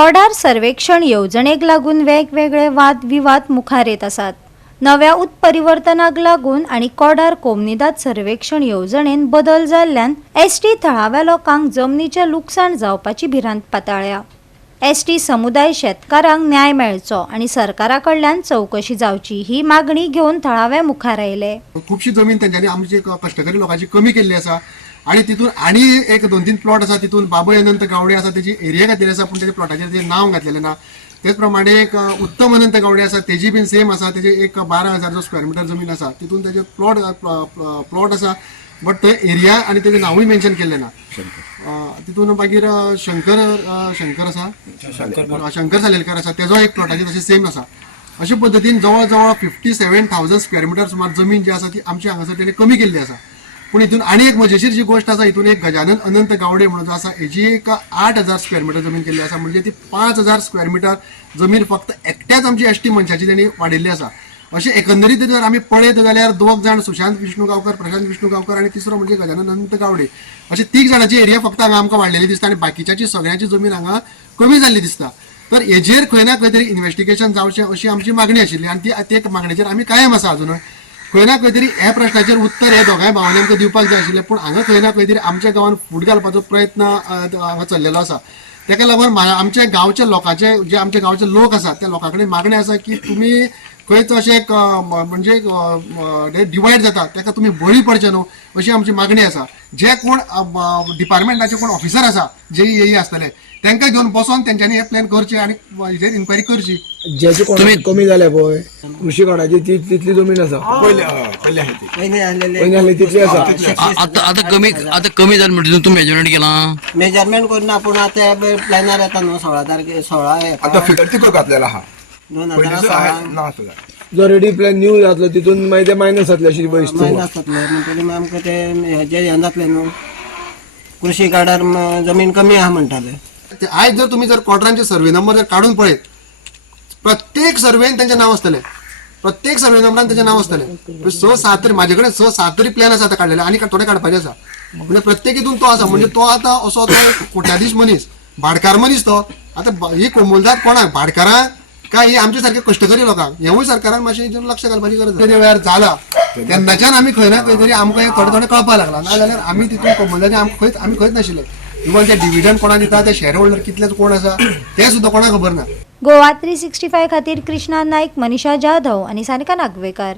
कॉडार सर्वेक्षण येवजणेक लागून वेगवेगळे वाद विवाद मुखार येत आसात। नव्या उत्परिवर्तनाक लागून आणि कॉडार कोमनीदाद सर्वेक्षण येवजणेन बदल जाल्ल्यान एसटी थळाव्या लोकांक जमनीचे लुकसाण जावपाची भिरांत पाताळ्या। एसटी समुदाय शेतकारांक न्याय मेळचो आणि सरकारा कडल्यान चौकशी जावची ही मागणी घेवन थळावे मुखार आयले। खूपशी जमीन त्यांच्यानी आमची कष्टकरी लोकांची कमी केल्ली आसा आणि तितून आणि एक 2-3 प्लॉट आसा तितून बाबू अनंत गावडे आसा तेजी एरिया खातीर आसा पण तेच्या प्लॉटाचेर ते नाव घातलेलें ना। तेच प्रमाणे एक उत्तम अनंत गावडे आसा तेजी बीन सेम आसा तेजे एक 12,000 स्क्वेअर मीटर जमीन आसा तितून तेजे प्लॉट आसा बट थंय एरिया आणि तेजें नावूय मेन्शन केल्लें ना। तितून मागीर शंकर सालेलकर आसा तेजो एक प्लॉटाचेर तशें सेम आसा। अशे पद्दतीन जवळ जवळ 57,000 स्क्वेअर मीटर सुमार जमीन जी आसा ती आमची हांगासर तेणे कमी केल्ली आसा। पण हितून आणि एक मजेशीर जी गोष्ट आसा हितून एक गजानन अनंत गावडे म्हणून जो आसा हेजी एक 8,000 स्क्वेअर मीटर जमीन केल्ली आसा म्हणजे ती 5,000 स्क्वेअर मीटर जमीन फक्त एकट्याच आमची एसटी मनशाची तेणी वाडिल्ली आसा। अशें एकंदरीत जर आमी पळयत जाल्यार 2 जाण सुशांत विष्णू गांवकर प्रशांत विष्णू गांवकर आणि तिसरो म्हणजे गजानन अनंत गावडे अशे 3 जाणांची एरिया फक्त हांगा आमकां वाडलेली दिसता आणि बाकीच्याची सगळ्यांची जमीन हांगा कमी जाल्ली दिसता। तर हेजेर खंय ना खंय तरी इन्व्हेस्टिगेशन जावचें अशी आमची मागणी आशिल्ली आणि ती मागणेचेर आमी कायम आसा अजून। खंय ना खंय तरी ह्या प्रश्नाचेर उत्तर हे दोगांय भावांनी आमकां दिवपाक जाय आशिल्लें पण हांगा खंय ना खंय तरी आमच्या गांवांत फूट घालपाचो प्रयत्न हांगा चल्लेलो आसा। तेका लागून आमच्या गांवच्या लोकांचे जे आमच्या गांवचे लोक आसा त्या लोकां कडेन मागणी आसा की तुमी खंयच अशें एक म्हणजे डिवायड जाता तेका तुमी बळी पडचे न्हू अशी आमची मागणी आसा। जे कोण डिपार्टमेंटाचे कोण ऑफिसर आसा जे आसतले तांकां घेवन बसोन तेंच्यांनी हे प्लॅन करचे आणि हेजेर इन्क्वायरी करची। ज्याची कोण कमी जाल्या पळय कृषी कार्डाची तितली जमीन आसा पयलीं आहली तितली आसा। आता कमी जाल म्हणटा तूं मेजरमेंट केला मेजरमेंट करून आपण आता प्लॅनर येता न्हू 16 तारखे 16 आता फिगर तिको घातलेला हा 2016 जो रेडी प्लॅन न्यू जातलो तितून मागीर ते मायनस जातले अशी मायनस जातले म्हणटरी आमकां ते हेजे हें जातले न्हू कृषी कार्डार जमीन कमी आहा म्हणटाले। आयज जर तुम्ही जर क्वॉटरांचे सर्वे नंबर जर काढून पळयत प्रत्येक सर्वेन त्यांचे नाव असतले प्रत्येक सर्वे नंबरान त्याचे नाव असतले 6-7 तरी माझ्याकडे 6-7 तरी प्लॅन आसा काढलेले आणि थोडे काढपाचे आसा म्हणजे प्रत्येकीतून तो आसा म्हणजे तो आता असो तो कोट्याधीश मनीस भाडकार मनीस तो आता ही कोमलदाद कोणाक भाडकारां काय ही आमच्या सारख्या कष्टकरी लोकांक हेवूय सरकारान मातशें लक्ष घालपाची गरज आसा। वेळार जाला तेन्नाच्यान आमी खंय ना खंय तरी आमकां थोडे कळपाक लागला नाजाल्यार आमी तितून कोमलदादी आमी खंयच नाशिल्ले। इवन ते डिव्हिडंड कोणा दिता ते शेअर होल्डर कितलेच कोण आसा ते सुद्धा कोणाक खबर ना। गोवा 365 खातीर कृष्णा नाईक, मनीषा जाधव आणि सानिका नागवेकर।